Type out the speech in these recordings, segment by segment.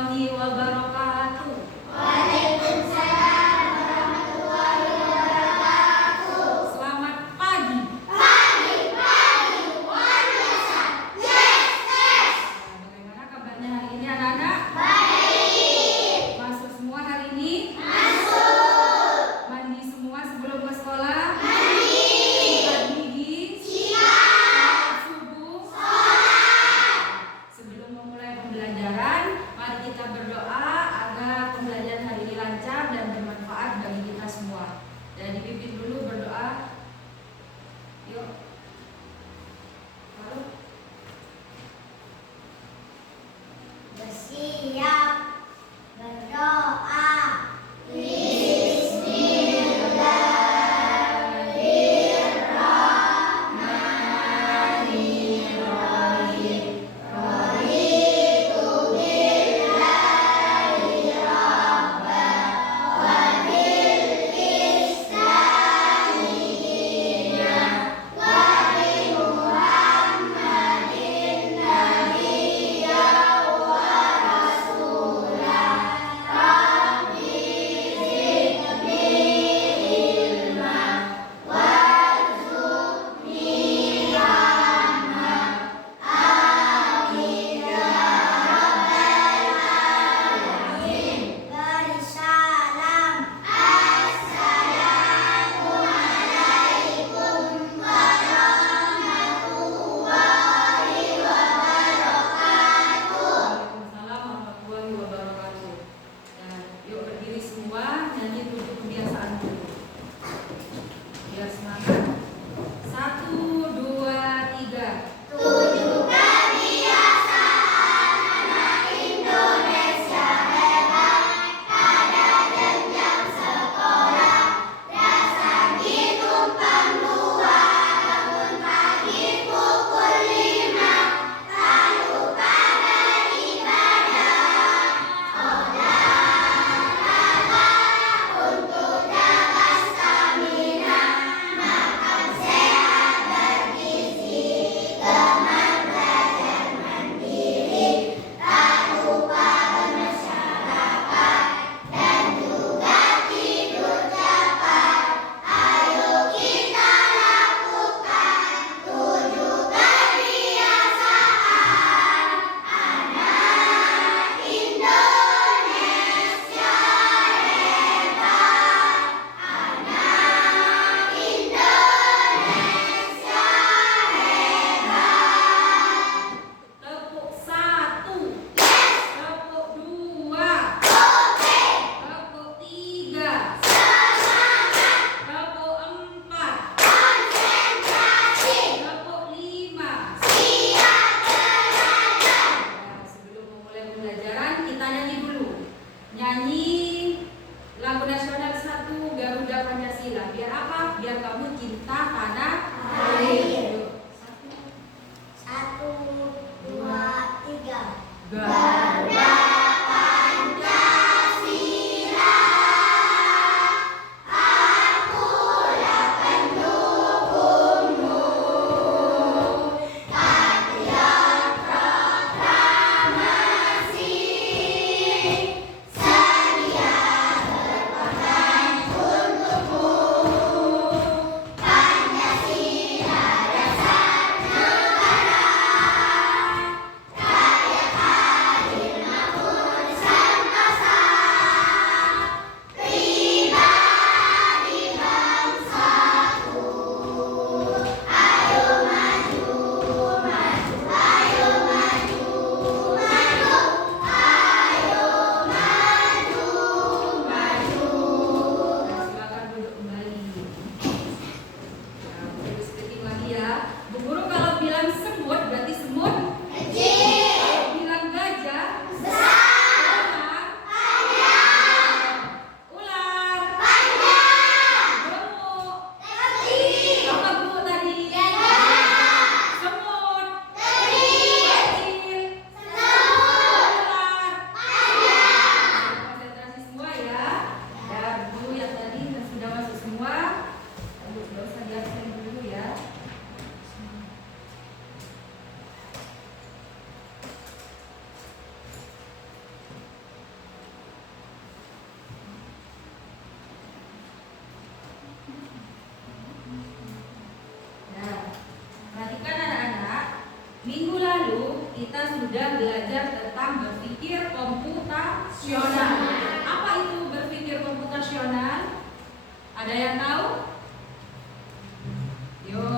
warahmatullahi wabarakatuh. Waalaikumsalam warahmatullahi wabarakatuh. Selamat pagi. Pagi, luar biasa. Yes. Bagaimana kabarnya hari ini anak-anak? Baik. Masuk semua hari ini? Masuk. Mandi semua sebelum ke sekolah? Mandi. Sikat gigi? Siap. Subuh? Sholat. Sebelum memulai pembelajaran, mari kita berdoa agar pembelajaran hari ini lancar dan bermanfaat bagi kita semua. Dan dipimpin dulu berdoa. Yuk. Lalu Bersiap. Berdoa. Salam. Assalamualaikum warahmatullahi wabarakatuh. Waalaikumsalam warahmatullahi wabarakatuh. Dan yuk berdiri semua, nyanyi 7 kebiasaan dulu. Biar semangat. 1, 2, 3. 7 kebiasaan anak Indonesia hebat pada jenjang sekolah. Dasar ditumpang 2, bangun pagi pukul 5, lalu pada ibadah olahraga untuk jaga stamina, makan sehat bergizi, gemar belajar mandiri, tak lupa bermasyarakat, dan juga tidur cepat. Ayo kita lakukan 7 kebiasaan anak Indonesia hebat. Anak Indonesia hebat. Tepuk 1. Tepuk 2. Oke. Tepuk 3. Semangat. Tepuk 4. Konsentrasi. Tepuk 5. Siap belajar. Nah, sebelum memulai pembelajaran, kita nyanyi dulu. Nyanyi lagu nasional 1 Garuda Pancasila. Biar apa? Biar kamu cinta tanah Air. Yuk. 1, 2, 3. Garuda Pancasila, akulah pendukungmu. Patriot proklamasi, sedia berkorban untukmu. Pancasila dasar negara, kaya kita sudah belajar tentang berpikir komputasional. Apa itu berpikir komputasional? Ada yang tahu? Yo,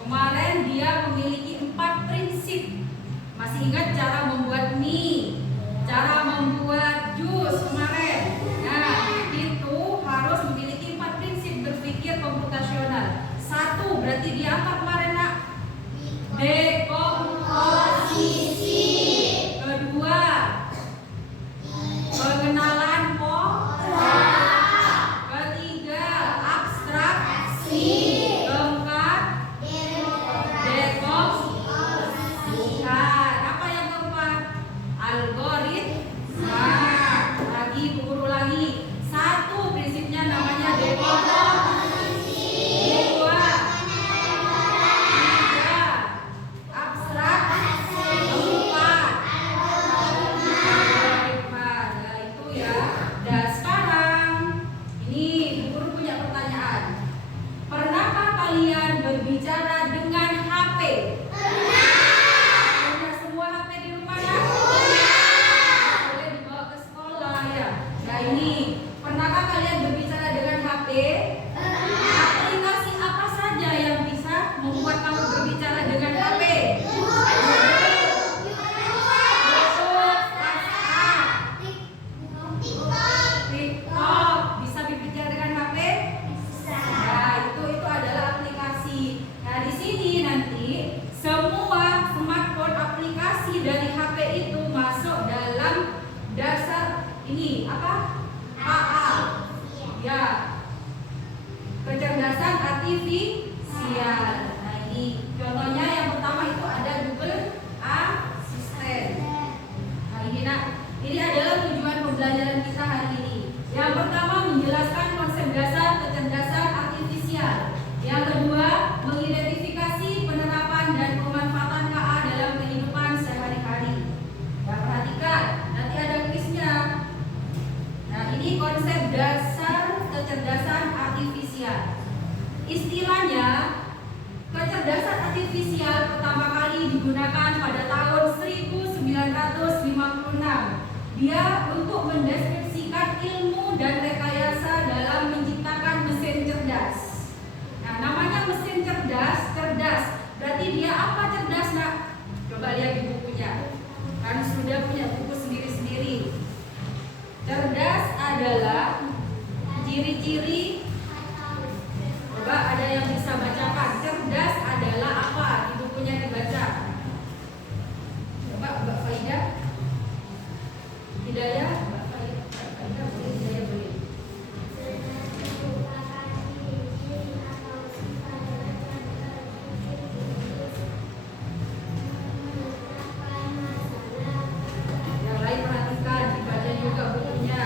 kemarin dia memiliki 4 prinsip. Masih ingat cara membuat mie, cara membuat jus kemarin? Nah, itu harus memiliki 4 prinsip berpikir komputasional. 1, berarti dia apa kemarin, Nak? Dekomposisi. Kedua, pengenalan pola. Ketiga, abstraksi. Keempat, dekomposisikan. Apa yang keempat? Algoritma. Lagi guru lagi. 1 prinsipnya namanya dekomposisi. 2, 3, abstraksi. 4, algoritma. Nah, itu ya. Dan sekarang ini guru punya pertanyaan. Pernahkah kalian berbicara dengan HP? Punya semua HP di rumah ya? Boleh dibawa ke sekolah ya. Nah ini, pernahkah kalian berbicara dengan HP? Aplikasi apa saja yang bisa membuat kamu berbicara dengan HP? TikTok bisa berbicara dengan HP? Nah, itu adalah aplikasi. Nah, di sini nanti semua smartphone aplikasi dari HP itu masuk dalam dasar ini apa? AA. Ya. Kecerdasan artifisial. Nah, ini contohnya yang pertama itu ada Google Assistant. Nah, ini Nak, ini adalah tujuan pembelajaran kita hari ini. Yang pertama menjelaskan konsep dasar kecerdasan artifisial. Yang kedua, mengidentifikasi penerapan dan pemanfaatan KA dalam kehidupan sehari-hari. Ya, perhatikan, nanti ada kuisnya. Nah, ini konsep dasar kecerdasan artifisial. Istilahnya, kecerdasan artifisial pertama kali digunakan pada tahun 1956. Dia untuk mendeskripsikan ilmu dan rekayasa dalam menciptakan mesin cerdas. Nah, namanya mesin cerdas, berarti dia apa cerdas, Nak? Coba lihat di bukunya. Kan sudah punya buku sendiri-sendiri. Cerdas adalah ciri-ciri. Coba ada yang bisa bacakan. Cerdas adalah apa? Di bukunya dibaca. Coba Mbak Faidah. Hidayah, Mbak Faidah boleh, Hidayah boleh. Yang lain perhatikan, dibaca juga bukunya.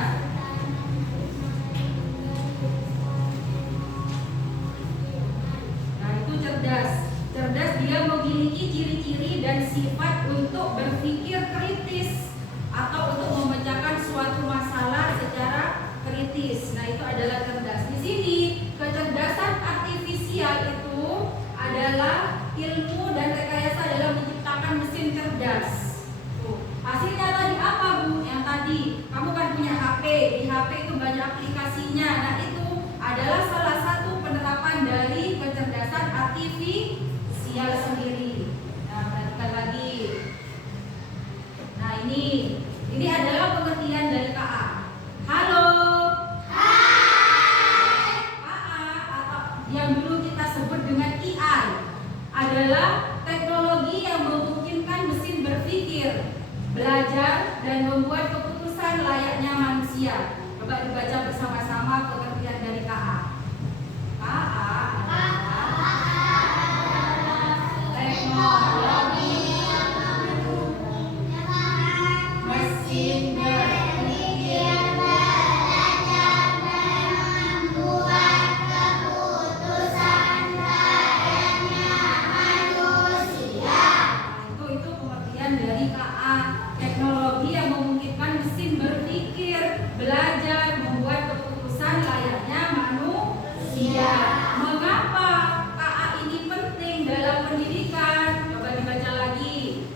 Nah, itu cerdas. Cerdas dia memiliki ciri-ciri dan sifat untuk berpikir kritis atau untuk memecahkan suatu masalah secara kritis. Nah, itu adalah cerdas. Di sini kecerdasan artifisial itu adalah ilmu dan rekayasa dalam menciptakan mesin cerdas. Tuh. Hasilnya tadi apa, Bu? Yang tadi kamu kan punya HP. Di HP itu banyak aplikasinya. Nah, itu adalah salah satu penerapan dari kecerdasan artifisial sendiri. Nah, perhatikan lagi. Nah, ini adalah pengertian dari KA. Halo. KA atau yang dulu kita sebut dengan AI adalah teknologi yang memungkinkan mesin berpikir, belajar dan membuat keputusan layaknya manusia. Coba dibaca bersama-sama pengertian dari KA. KA adalah teknologi mesin berpikir, belajar dan membuat keputusan layaknya manusia. itu pengertian dari KA. Teknologi yang memungkinkan mesin berpikir, belajar, membuat keputusan layaknya manusia. Mengapa KA ini penting dalam pendidikan? Coba dibaca lagi.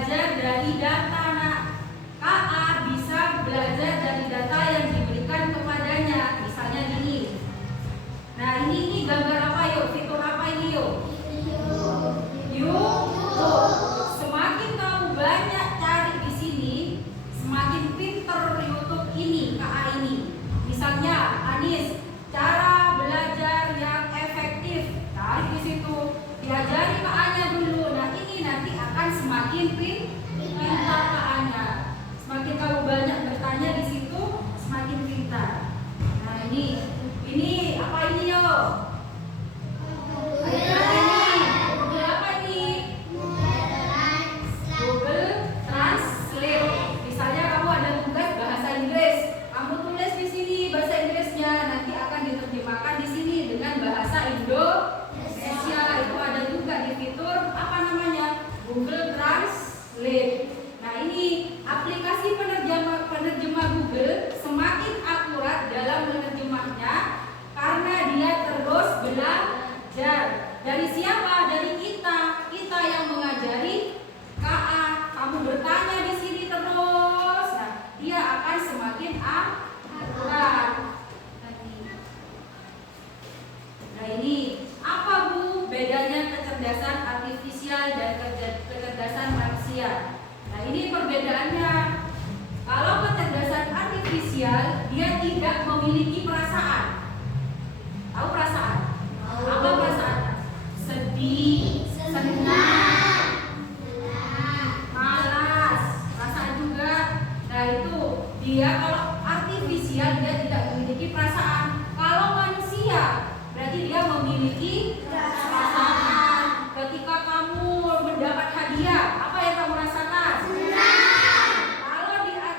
belajar dari data, nak. KA bisa belajar dari data yang diberikan kepadanya. Misalnya gini. Nah, ini gambar apa yuk? Fitur apa ini yuk? YouTube. Semakin kamu banyak cari di sini, semakin pinter YouTube ini, KA ini. Misalnya, Anis, cara belajar yang efektif. Cari di situ, diajari KA-nya dulu. Nah, ini nanti akan semakin pintar KA-nya. Semakin kamu banyak bertanya di situ, semakin pintar. Nah, ini apa ini yo? Google apa ini? Google Translate. Misalnya kamu ada tugas bahasa Inggris, kamu tulis di sini bahasa Inggrisnya, nanti akan diterjemahkan di sini dengan bahasa Indonesia. Itu ada juga di fitur apa namanya? Google Translate. Nah, ini aplikasi penerjemah Google semakin akurat dalam menerjemahnya karena dia terus belajar. Dari siapa? Dari kita. Kita yang mengajari KA. Kamu bertanya di sini terus. Nah, dia akan semakin akurat. Nah, ini apa Bu bedanya kecerdasan artifisial dan kecerdasan manusia? Nah, ini perbedaannya. Kalau kecerdasan artifisial, dia tidak memiliki perasaan. Tahu perasaan? Apa perasaan? Sedih, senang, malas, perasaan juga. Nah, itu dia kalau artifisial dia tidak memiliki perasaan. Kalau manusia, berarti dia memiliki perasaan. Ketika kamu mendapat hadiah, apa yang kamu rasakan? Kalau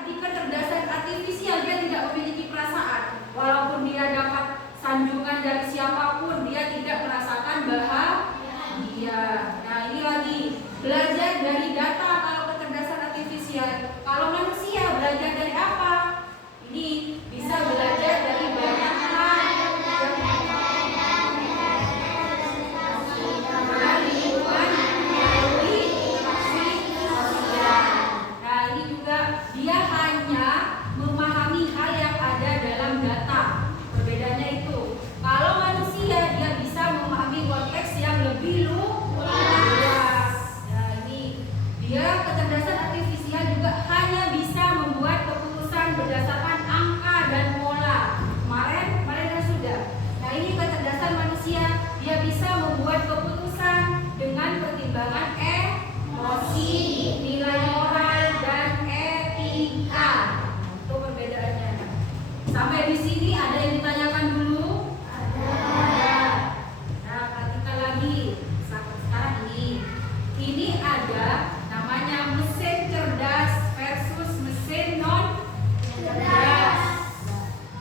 di kecerdasan artifisial dia tidak memiliki perasaan. Walaupun dia dapat sanjungan dari siapapun, dia tidak merasakan bahagia. Nah, ini lagi belajar dari data kalau kecerdasan artifisial. Kalau manusia belajar dari apa? Ini bisa belajar dari banyak hal. Nah, ini juga dia hanya memahami hal yang ada dalam data. Perbedaannya itu. Kalau manusia dia bisa memahami konteks yang lebih luas. Nah, ini dia kecerdasan artifisial juga hanya bisa membuat keputusan berdasarkan angka dan pola. Kemarin kan sudah. Nah, ini kecerdasan manusia, dia bisa membuat keputusan dengan pertimbangan emosi, nilai moral dan etika. Itu perbedaannya. Sampai di sini ada yang ditanyakan dulu? Ada. Nah, perhatikan lagi. Sekarang ini ada namanya mesin cerdas versus mesin non cerdas.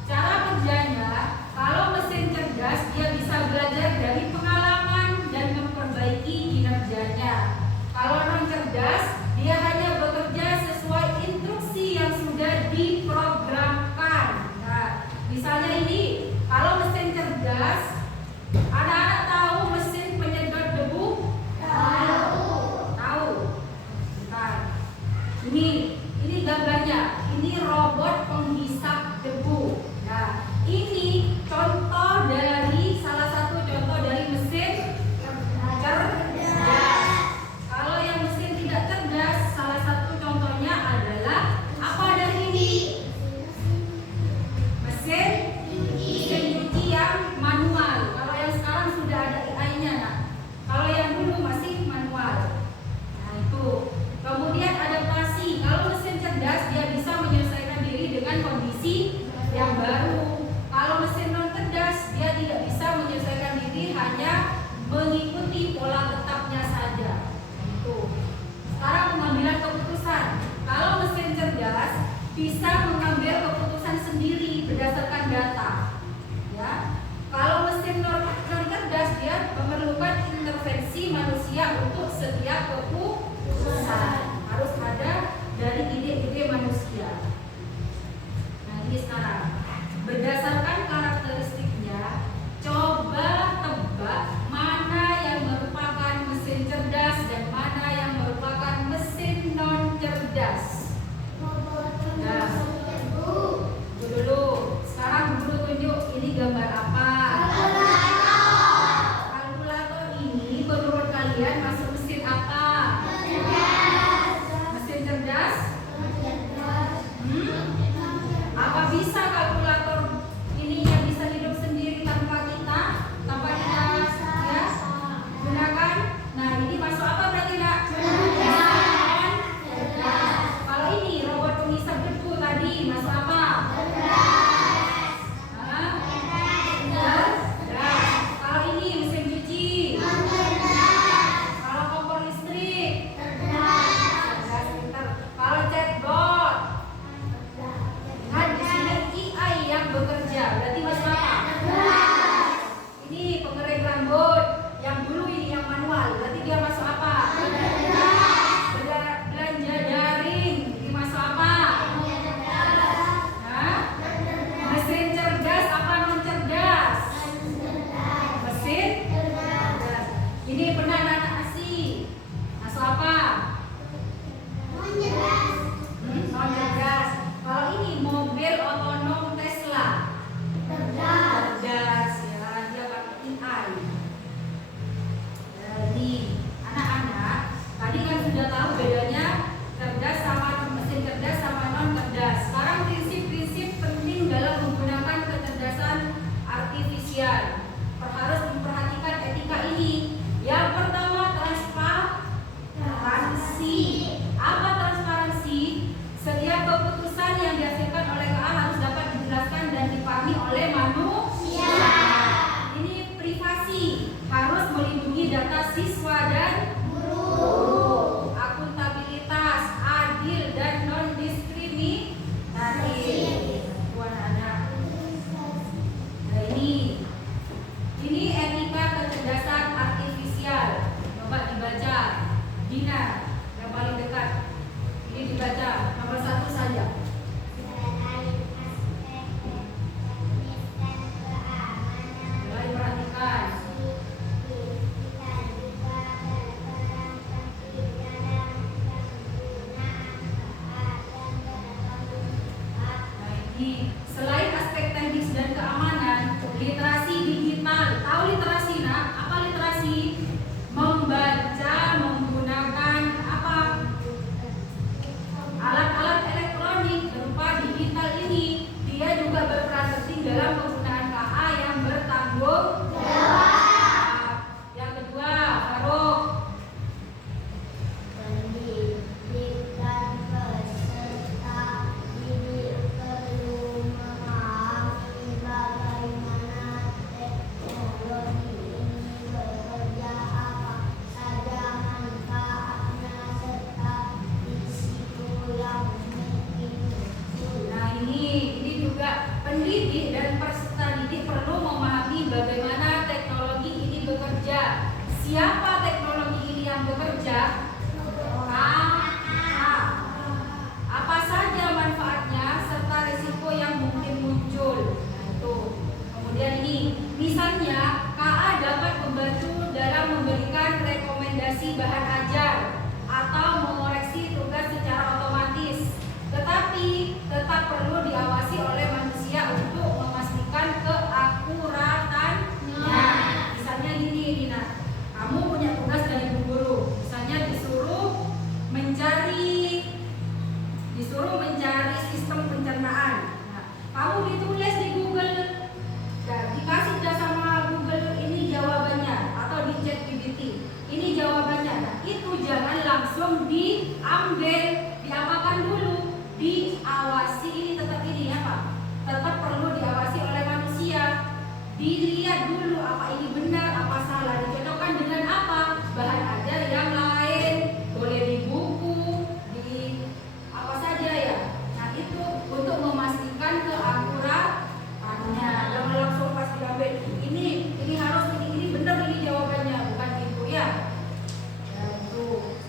Cara kerjanya, kalau mesin cerdas dia bisa belajar dari pengalaman dan memperbaiki kinerjanya. Kalau non cerdas, dia hanya bekerja sesuai instruksi yang sudah diprogramkan. Nah, misalnya ini, kalau mesin cerdas, anak-anak tahu mesin penyedot debu? Tahu. Nah, ini gambarnya. Ini robot penghisap debu. Nah, ini contoh dari salah satu contoh dari mesin cerdas. Kalau yang mesin tidak cerdas, salah satu contohnya adalah apa dari ini? Mesin cuci yang manual. Kalau yang sekarang sudah ada AI-nya, nah. Kalau yang dulu masih manual. Nah, itu. Kemudian adaptasi. Kalau mesin cerdas dia bisa menyesuaikan diri dengan kondisi yang baru. Kalau mesin non cerdas dia tidak bisa menyesuaikan diri, hanya mengikuti pola tetapnya saja. Itu. Sekarang pengambilan keputusan. Kalau mesin cerdas bisa mengambil keputusan sendiri berdasarkan data. Ya. Kalau mesin non cerdas dia memerlukan intervensi manusia untuk setiap keputusan. Harus ada dari ide-ide manusia. Nah, ini sekarang berdasarkan karakteristiknya, coba tebak mana yang merupakan mesin cerdas dan mana yang merupakan mesin ini menurut kalian masuk mesin apa? Mesin cerdas? Apa bisa kalkulator ini yang bisa hidup sendiri tanpa kita? Tanpa kita ya, gunakan? Nah, ini masuk apa berarti, Kak? Kalau ini robot pengisap debu tadi masuk apa? Hah? Cerdas. Kalau ini mesin cuci? Kalau kompor listrik? Cerdas, pintar. Kalau chatbot? Nah, di sini AI yang bekerja, berarti masuk apa? Ini pengering rambut, yang dulu ini yang manual, berarti dia masuk apa? Belanja daring, ini masuk apa? Hah? Mesin cerdas apa non cerdas? Mesin cerdas. Ini penanda nasi, masuk apa? Non cerdas. Kalau ini mobil otonom Tesla, cerdas ya, dia pakai AI. Jadi anak-anak tadi kan sudah tahu bedanya cerdas sama mesin cerdas sama non cerdas. Sekarang prinsip-prinsip penting dalam menggunakan kecerdasan artifisial. Harus memperhatikan etika ini. Yang pertama, transparansi. Apa transparansi? Setiap keputusan yang dihasilkan oleh KA harus dapat dijelaskan dan dipahami oleh manusia. Ini privasi, harus melindungi data siswa dan guru. Akuntabilitas, adil dan non diskriminatif. Buat anak. Nah, ini etika kecerdasan artifisial. Coba dibaca, Dina yang paling dekat. Ini dibaca nomor 1 saja. Mulai perhatikan. Nah, ini selain aspek teknis dan keamanan, literasi digital. Tahu literasi, nak? Apa literasi? Membaca menggunakan apa? Alat-alat elektronik berupa digital ini. Dia juga berperan penting dalam penggunaan KA yang bertanggung jawab. Yang kedua, Farouk. Pendidikan peserta didik perlu memahami bagaimana teknologi ini bekerja, apa saja manfaatnya serta risiko yang mungkin muncul. Nah, ini juga pendidik dan peserta didik perlu memahami bagaimana teknologi ini bekerja. Siapa teknologi ini yang bekerja? Apa saja manfaatnya serta risiko yang mungkin muncul. Nah, itu. Kemudian ini, misalnya KA dapat membantu dalam memberikan rekomendasi bahan ajar atau mengoreksi tugas secara otomatis. Tetapi tetap perlu diawasi oleh manusia untuk memastikan keakuratannya. Misalnya gini, Dina, kamu punya tugas dari Bu Guru. Misalnya disuruh mencari sistem pencernaan. Nah, kamu ditulis di Google, dikasih sama Google ini jawabannya, atau di ChatGPT ini jawabannya. Nah, itu jangan langsung diambil, diapakan dulu, diawasi. Ini tetap ini ya Pak, tetap perlu diawasi oleh manusia. Dilihat dulu apa ini benar, apa salah, dicocokkan dengan apa, bahan ajar yang lain, boleh di buku, di apa saja ya. Nah, itu untuk memastikan keakuratannya. Jangan langsung pas diambil, ini harus ini benar, ini jawabannya, bukan gitu ya. Ya itu.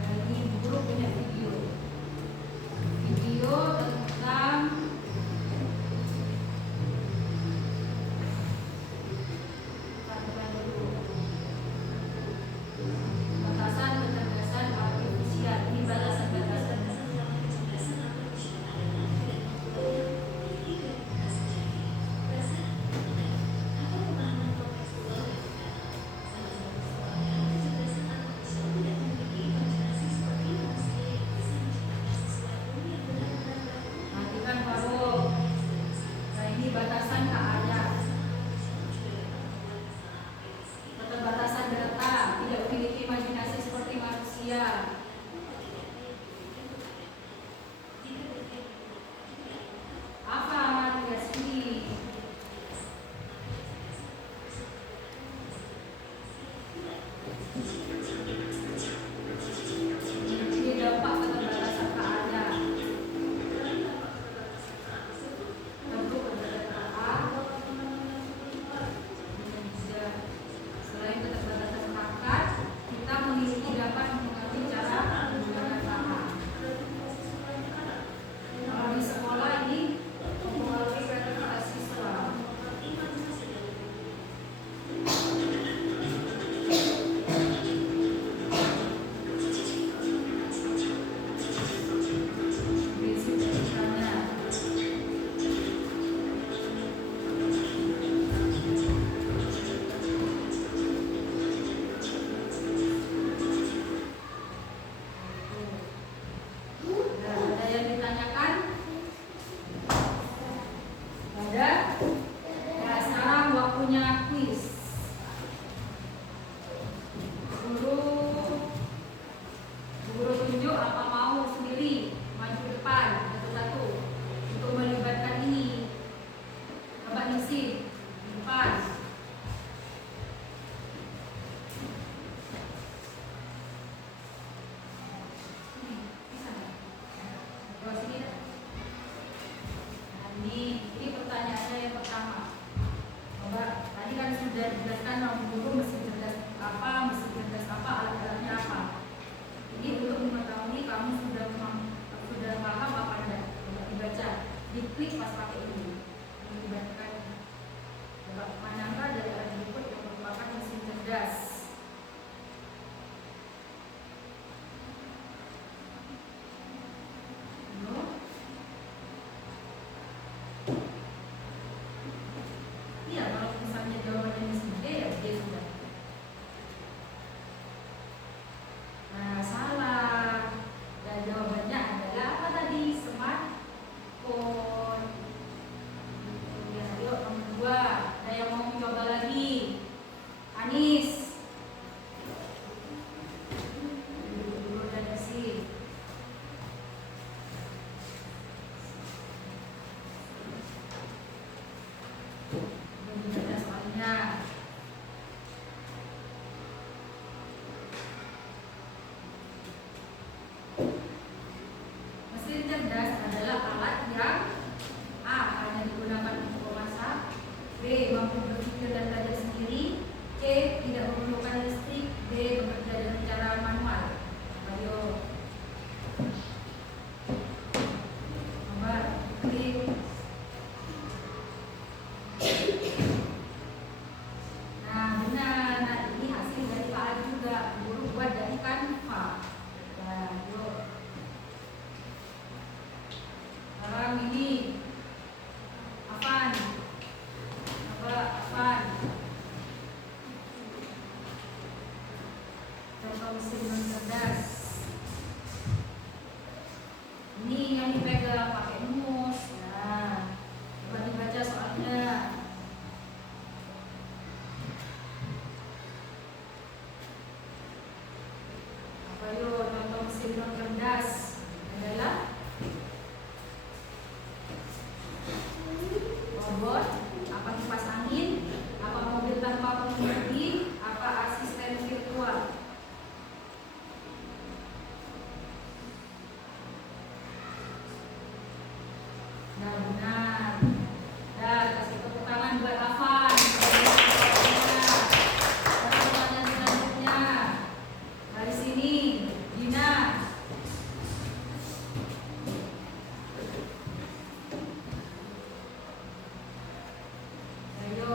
Dan ini guru punya video. diklik pas pakai ini. Melibatkan beberapa manangka dari alat berikut yang merupakan mesin cerdas. Iya, kalau misalnya jawabannya mesin D ya D sudah. Nah, salah. Dan jawabannya adalah apa tadi? Smartphone. Ya, yuk nomor 2. Ada yang mau mencoba lagi? Anis. Dulu dan isi. Belum ada soalnya. Mesin cerdas adalah alat yang A. hanya digunakan untuk memasak, B. mampu berpikir dan belajar sendiri, C. tidak memerlukan listrik, D. bekerja dengan cara manual. Ayo. Nomor klik. Nah, benar. Nah, ini hasil dari Pak Ali juga. Guru buat dari Canva. Nah, yuk. Sekarang ini Afan. Coba Afan. Contoh mesin non cerdas. Ini yang dipegang pakai mus. Nah, coba dibaca soalnya. Apa yuk contoh mesin non cerdas adalah robot, apa kipas angin, apa mobil tanpa pengemudi, apa asisten virtual. Nah, benar. Dan kasih tepuk tangan buat Afan. Pertanyaan selanjutnya dari sini, Dina. Ayo,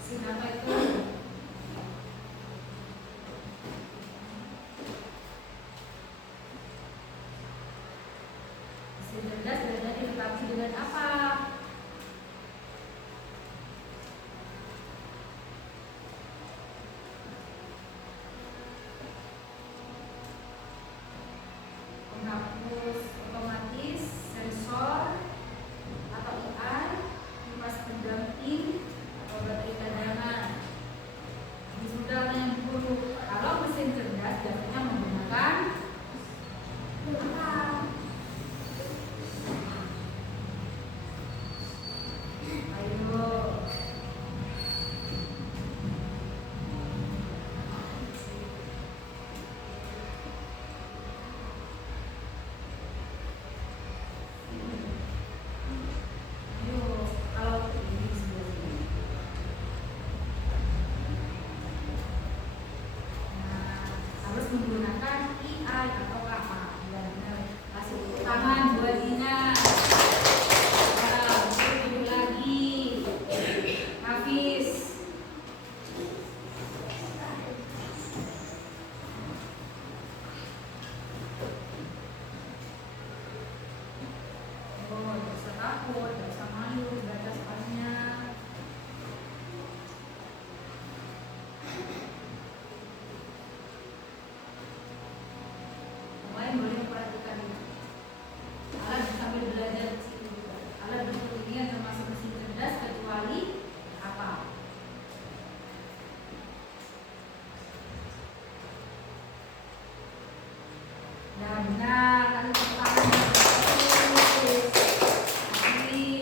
siapa itu? Mesin cerdas biasanya dilengkapi dengan apa? Penghapus otomatis, sensor, atau AI, kipas pendamping, atau baterai cadangan. Ini sudah yang dulu. Kalau mesin cerdas biasanya menggunakan apa? Ayo. Ayo, kalau ini sebenarnya. Nah, harus menggunakan AI atau apa? Ya, benar. Kasih tepuk tangan buat Dina. Nah, duduk lagi. Hafiz. Oh, tidak usah takut, tidak usah malu, baca soalnya. Yang lain boleh memperhatikan ini. Alat sambil belajar di sini juga. Alat berikut ini yang termasuk mesin cerdas kecuali apa? Nah, benar. Kasih tepuk tangan. Hafiz.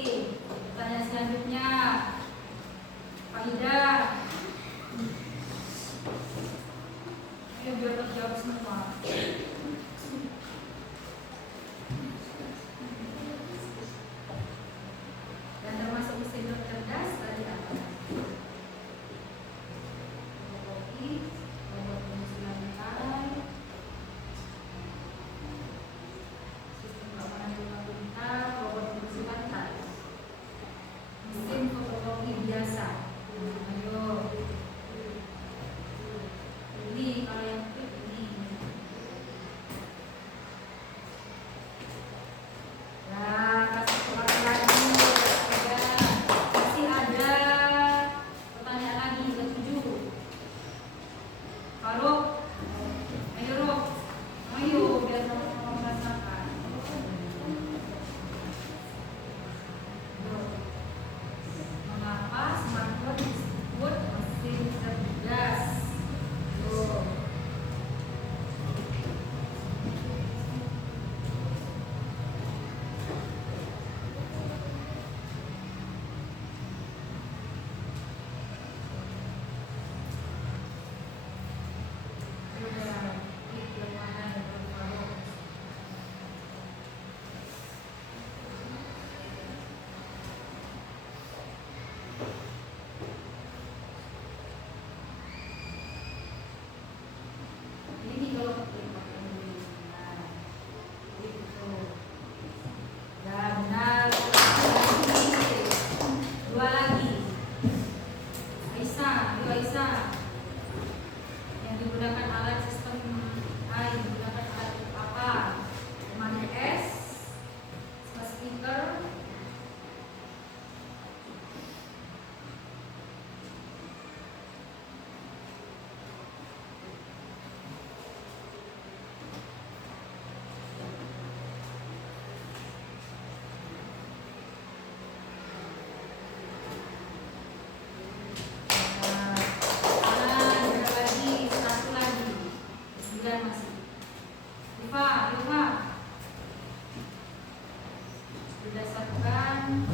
berdasarkan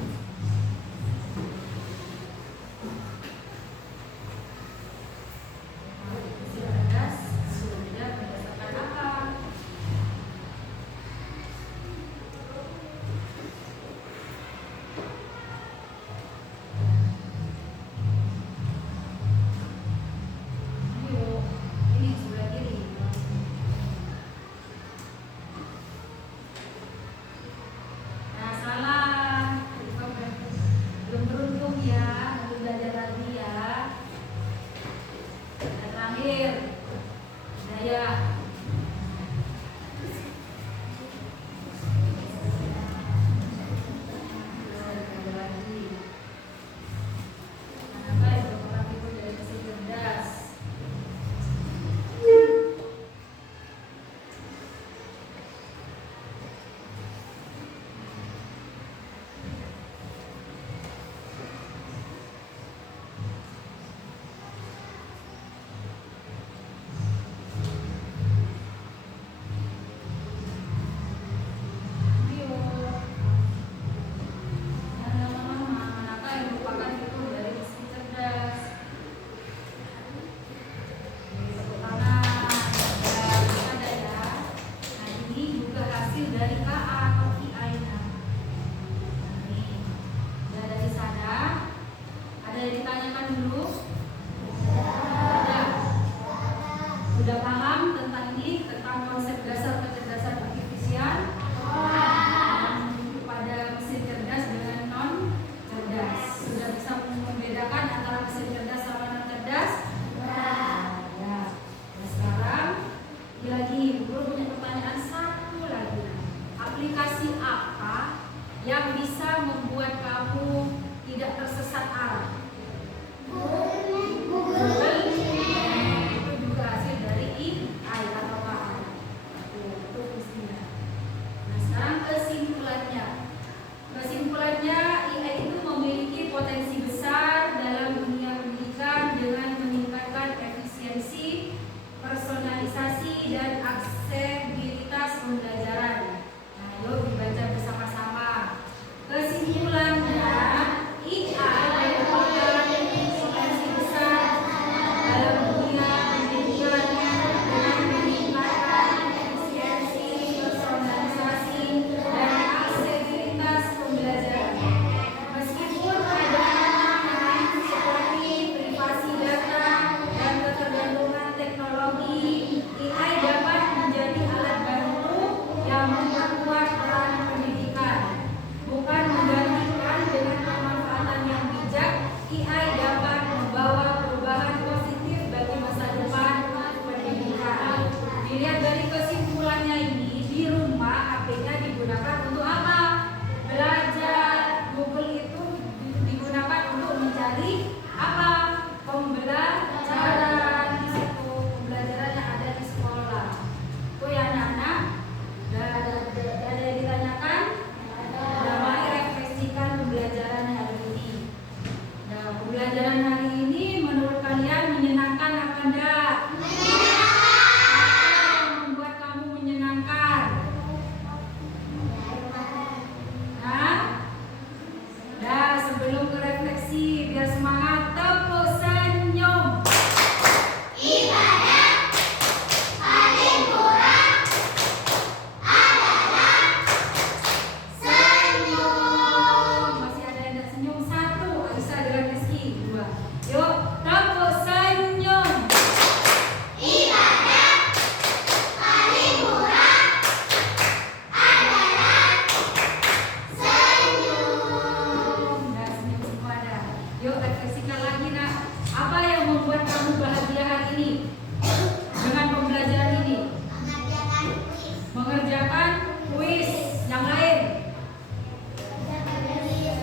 cerdas sudah berdasarkan apa? Ayo, ini sebelah kiri. Nah, salah. Belum beruntung ya, belum belajar lagi ya. Dan terakhir, daya. Ada lagi. Apa yang merupakan tipe dari mesin cerdas? Ayo. Yang lama-lama, manakah yang merupakan tipe dari mesin cerdas? Tepuk tangan. Ada ya. Nah, ini juga hasil dari KA atau KI. Nah, ini udah dari sana. Ada yang ditanyakan dulu? Ada. Sudah paham tentang ini, tentang konsep dasar kecerdasan artifisial? Pada mesin cerdas dengan non cerdas. Sudah bisa membedakan antara mesin cerdas sama non cerdas? Ya. Nah, sekarang ini lagi, guru punya pertanyaan satu lagi. Aplikasi apa yang bisa membuat kamu tidak tersesat arah? Google. Itu juga hasil dari AI atau KI. Itu fungsinya. Nah, sekarang kesimpulannya. Kesimpulannya, AI itu memiliki potensi besar dalam dunia pendidikan dengan meningkatkan efisiensi, personalisasi, dan aksesibilitas pembelajaran. Nah, yuk dibaca bersama-sama. Kesimpulannya, AI merupakan potensi besar dalam dunia pendidikan dengan meningkatkan efisiensi, personalisasi, dan aksesibilitas pembelajaran. Meskipun ada tantangan seperti privasi data dan ketergantungan teknologi, AI dapat menjadi alat bantu yang memperkuat peran pendidikan. Bukan menggantikan. Dengan pemanfaatan yang bijak, AI dapat membawa perubahan positif bagi masa depan pendidikan. Dilihat dari kesimpulannya ini, di rumah HP-nya digunakan untuk apa? Belajar. Google itu digunakan untuk mencari apa? Pembelajaran. Di situ pembelajaran yang ada di sekolah. Itu ya anak-anak. Ada yang ditanyakan? Nah, mari refleksikan pembelajaran hari ini. Nah, pembelajaran hari ini menurut kalian menyenangkan apa enggak? Apa yang membuat kamu menyenangkan? Nah, sebelum ke refleksi, biar semangat, tepuk senyum. Paling murah adalah senyum. Masih ada yang tidak senyum? Satu, Aisyah dengan Rizky. Dua. Yuk, tepuk senyum. Paling murah adalah senyum. Nah, senyum semua ada. Yuk, refleksikan lagi nak. Apa yang membuat kamu bahagia hari ini dengan pembelajaran ini? Mengerjakan kuis. Yang lain?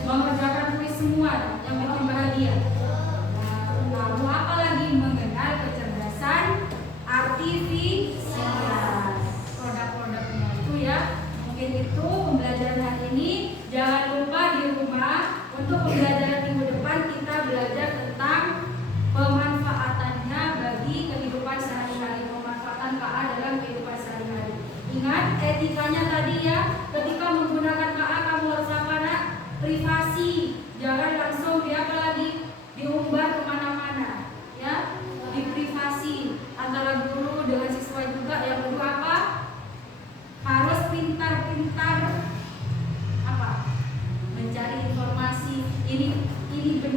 Mengerjakan kuis semua yang bikin bahagia. Nah, lalu apa lagi? Mengenal kecerdasan artifisial. Produk-produknya itu ya. Mungkin itu pembelajaran hari ini. Jangan lupa di rumah untuk pembelajaran minggu depan kita belajar tentang pemanfaatannya bagi kehidupan sehari-hari. Pemanfaatan KA dalam kehidupan sehari-hari. Ingat etikanya tadi ya. Ketika menggunakan KA kamu harus apa?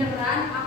beneran